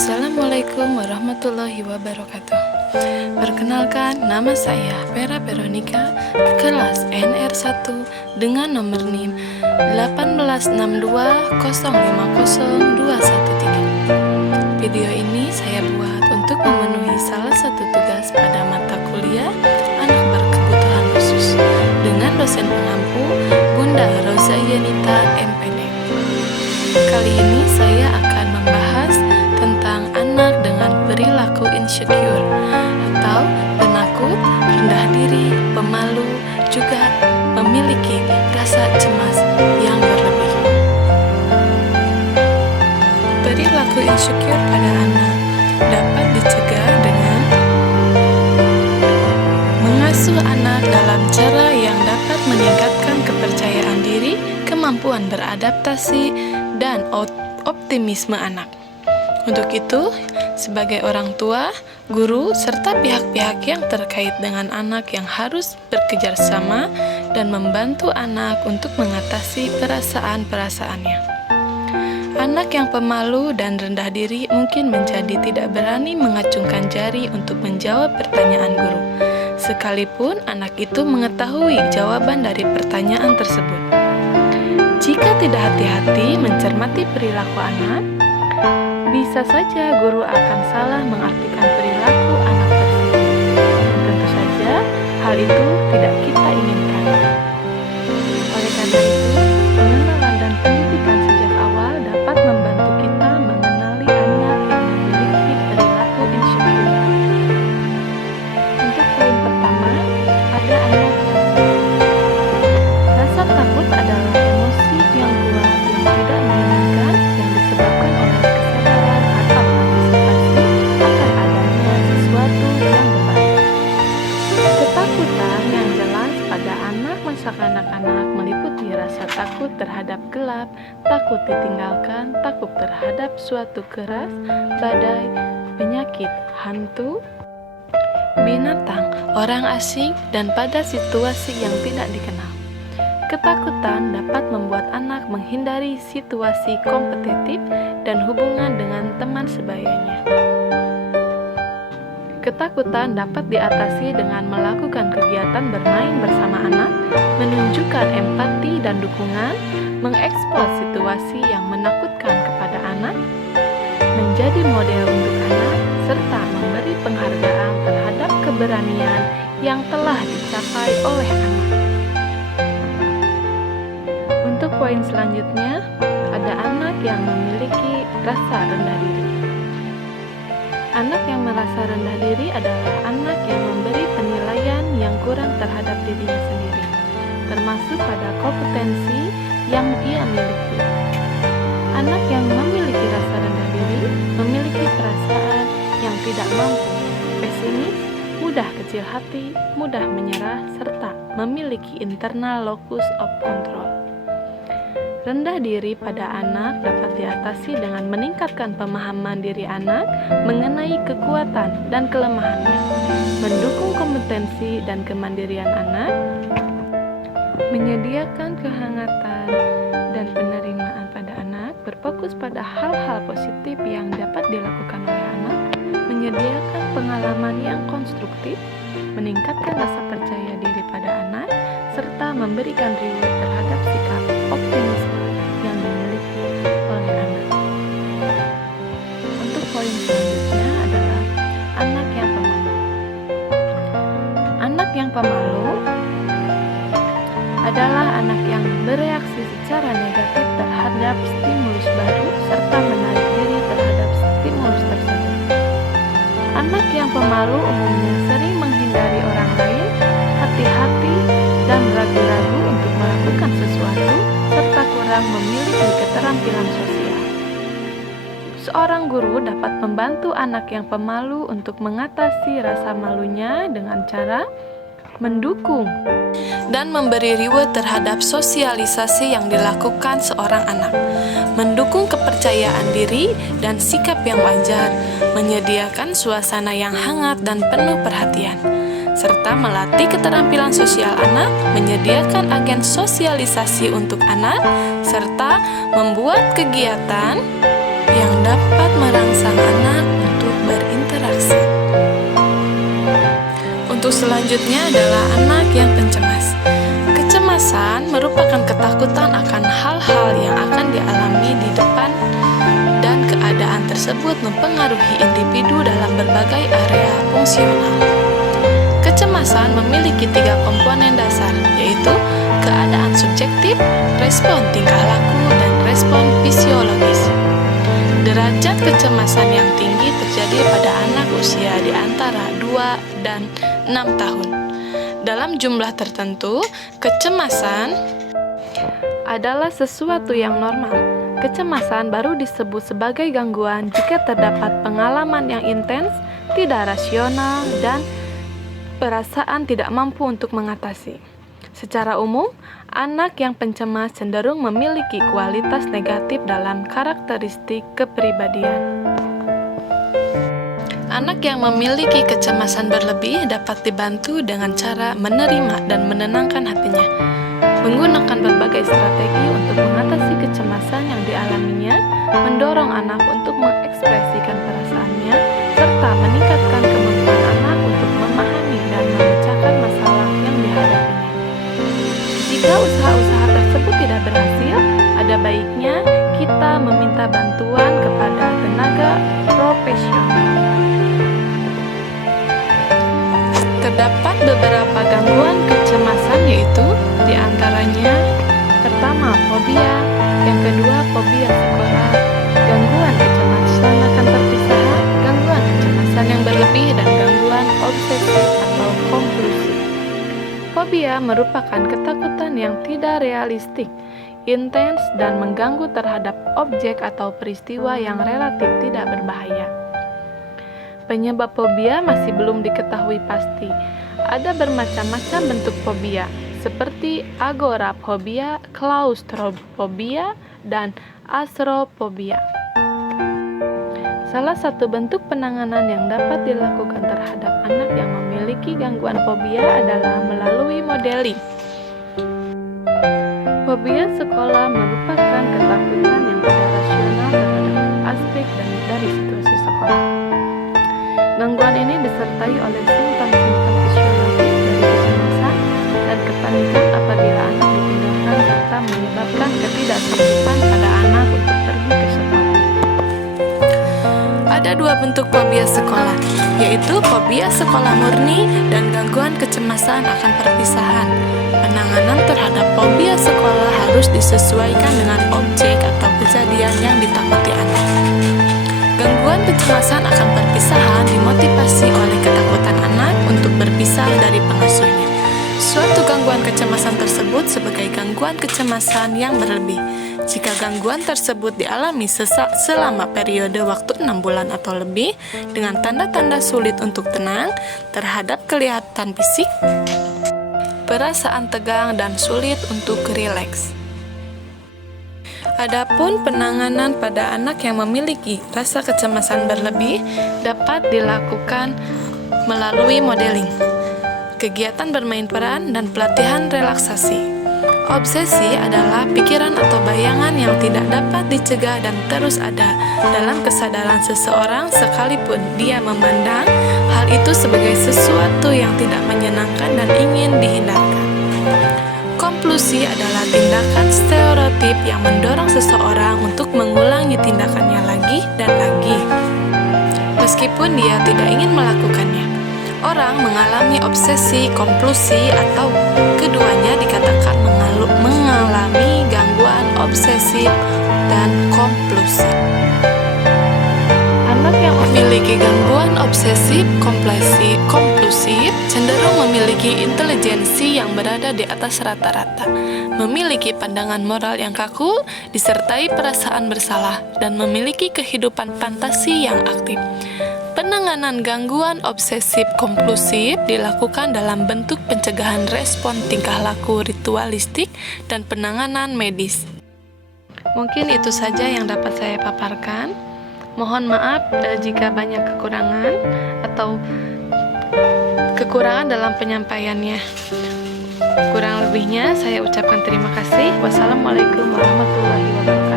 Assalamualaikum warahmatullahi wabarakatuh. Perkenalkan, nama saya Vera Veronica, kelas NR1 dengan nomor NIM 18620500213. Video ini saya buat untuk memenuhi salah satu tugas pada mata kuliah anak berkebutuhan khusus dengan dosen pengampu Bunda Rosa Yenita MPD. Kali ini saya akan membahas tentang anak dengan perilaku insecure atau penakut, rendah diri, pemalu, juga memiliki rasa cemas yang berlebih. Perilaku insecure pada anak dapat dicegah dengan mengasuh anak dalam cara yang dapat meningkatkan kepercayaan diri, kemampuan beradaptasi, dan optimisme anak. Untuk itu, sebagai orang tua, guru, serta pihak-pihak yang terkait dengan anak yang harus bekerja sama dan membantu anak untuk mengatasi perasaan-perasaannya. Anak yang pemalu dan rendah diri mungkin menjadi tidak berani mengacungkan jari untuk menjawab pertanyaan guru, sekalipun anak itu mengetahui jawaban dari pertanyaan tersebut. Jika tidak hati-hati mencermati perilaku anak, bisa saja guru akan salah mengartikan perilaku anak tersebut. Tentu saja, hal itu tidak kita inginkan. Oleh karena itu, pengenalan dan pendidikan sejak awal dapat membantu kita mengenali anak yang memiliki perilaku insecure. Untuk poin pertama, ada anak yang rasa takut adalah emosi yang kuat yang tidak menyenangkan yang disebabkan oleh kesadaran atau antisipasi akan adanya sesuatu yang berbahaya. Ketakutan yang jelas pada anak masa kanak-kanak meliputi rasa takut terhadap gelap, takut ditinggalkan, takut terhadap suatu keras, badai, penyakit, hantu, binatang, orang asing, dan pada situasi yang tidak dikenal. Ketakutan dapat membuat anak menghindari situasi kompetitif dan hubungan dengan teman sebayanya. Ketakutan dapat diatasi dengan melakukan kegiatan bermain bersama anak, menunjukkan empati dan dukungan, mengekspos situasi yang menakutkan kepada anak, menjadi model untuk anak, serta memberi penghargaan terhadap keberanian yang telah dicapai oleh anak. Untuk poin selanjutnya, ada anak yang memiliki rasa rendah diri. Anak yang merasa rendah diri adalah anak yang memberi penilaian yang kurang terhadap dirinya sendiri, termasuk pada kompetensi yang ia miliki. Anak yang memiliki rasa rendah diri memiliki perasaan yang tidak mampu, pesimis, mudah kecil hati, mudah menyerah, serta memiliki internal locus of control. Rendah diri pada anak dapat diatasi dengan meningkatkan pemahaman diri anak mengenai kekuatan dan kelemahannya, mendukung kompetensi dan kemandirian anak, menyediakan kehangatan dan penerimaan pada anak, berfokus pada hal-hal positif yang dapat dilakukan oleh anak, menyediakan pengalaman yang konstruktif, meningkatkan rasa percaya diri pada anak, serta memberikan reward terhadap sikap optimisme yang dimiliki oleh anak. Untuk poin selanjutnya adalah anak yang pemalu. Anak yang pemalu adalah anak yang bereaksi secara negatif terhadap stimulus baru serta menarik diri terhadap stimulus tersebut. Anak yang pemalu umumnya sering menghindari orang lain, hati-hati, dan ragu-ragu untuk melakukan sesuatu, serta kurang memiliki keterampilan sosial. Seorang guru dapat membantu anak yang pemalu untuk mengatasi rasa malunya dengan cara mendukung dan memberi reward terhadap sosialisasi yang dilakukan seorang anak, mendukung kepercayaan diri dan sikap yang wajar, menyediakan suasana yang hangat dan penuh perhatian, serta melatih keterampilan sosial anak, menyediakan agen sosialisasi untuk anak, serta membuat kegiatan yang dapat merangsang anak Selanjutnya adalah anak yang pencemas. Kecemasan merupakan ketakutan akan hal-hal yang akan dialami di depan, dan keadaan tersebut mempengaruhi individu dalam berbagai area fungsional. Kecemasan memiliki 3 komponen dasar, yaitu keadaan subjektif, respon tingkah laku, dan respon fisiologis. Derajat kecemasan yang tinggi terjadi pada anak usia di antara 2 dan 6 tahun. Dalam jumlah tertentu, kecemasan adalah sesuatu yang normal. Kecemasan baru disebut sebagai gangguan jika terdapat pengalaman yang intens, tidak rasional, dan perasaan tidak mampu untuk mengatasi. Secara umum, anak yang pencemas cenderung memiliki kualitas negatif dalam karakteristik kepribadian. Anak yang memiliki kecemasan berlebih dapat dibantu dengan cara menerima dan menenangkan hatinya, menggunakan berbagai strategi untuk mengatasi kecemasan yang dialaminya, mendorong anak untuk mengekspresikan perasaannya, serta meningkatkan kemampuan anak untuk memahami dan memecahkan masalah yang dihadapinya. Jika usaha-usaha tersebut tidak berhasil, ada baiknya kita meminta bantuan kepada tenaga profesional. Terdapat beberapa gangguan kecemasan, yaitu diantaranya: pertama, fobia; yang kedua, fobia sekolah; gangguan kecemasan akan perpisahan; gangguan kecemasan yang berlebih; dan gangguan obsesif atau kompulsif. Fobia merupakan ketakutan yang tidak realistik, intens, dan mengganggu terhadap objek atau peristiwa yang relatif tidak berbahaya. Penyebab fobia masih belum diketahui pasti. Ada bermacam-macam bentuk fobia, seperti agorafobia, klaustrofobia, dan astrofobia. Salah satu bentuk penanganan yang dapat dilakukan terhadap anak yang memiliki gangguan fobia adalah melalui modeling. Fobia sekolah merupakan ketakutan yang tidak rasional terhadap aspek dan dari situasi sekolah. Gangguan ini disertai oleh simptom-simptom fisiologis dari kecemasan dan kepanikan apabila anak ditinggalkan, serta menyebabkan ketidaksanggupan pada anak untuk pergi ke sekolah. Ada 2 bentuk fobia sekolah, yaitu fobia sekolah murni dan gangguan kecemasan akan perpisahan. Penanganan terhadap fobia sekolah harus disesuaikan dengan objek atau kejadian yang ditakuti anak. Gangguan kecemasan akan perpisahan dimotivasi oleh ketakutan anak untuk berpisah dari pengasuhnya. Suatu gangguan kecemasan tersebut sebagai gangguan kecemasan yang berlebih. Jika gangguan tersebut dialami selama periode waktu 6 bulan atau lebih, dengan tanda-tanda sulit untuk tenang terhadap kelihatan fisik, perasaan tegang, dan sulit untuk rileks. Adapun penanganan pada anak yang memiliki rasa kecemasan berlebih dapat dilakukan melalui modeling, kegiatan bermain peran, dan pelatihan relaksasi. Obsesi adalah pikiran atau bayangan yang tidak dapat dicegah dan terus ada dalam kesadaran seseorang sekalipun dia memandang hal itu sebagai sesuatu yang tidak menyenangkan dan ingin dihindarkan. Kompulsi adalah tindakan stereotip yang mendorong seseorang untuk mengulangi tindakannya lagi dan lagi, meskipun dia tidak ingin melakukannya. Orang mengalami obsesi, kompulsi, atau keduanya dikatakan mengalami gangguan obsesif dan kompulsif. Anak yang memiliki gangguan obsesif kompulsif cenderung memiliki intelijensi yang berada di atas rata-rata, memiliki pandangan moral yang kaku, disertai perasaan bersalah, dan memiliki kehidupan fantasi yang aktif. Penanganan gangguan obsesif kompulsif dilakukan dalam bentuk pencegahan respon tingkah laku ritualistik dan penanganan medis. Mungkin itu saja yang dapat saya paparkan. Mohon maaf jika banyak kekurangan dalam penyampaiannya. Kurang lebihnya saya ucapkan terima kasih. Wassalamualaikum warahmatullahi wabarakatuh.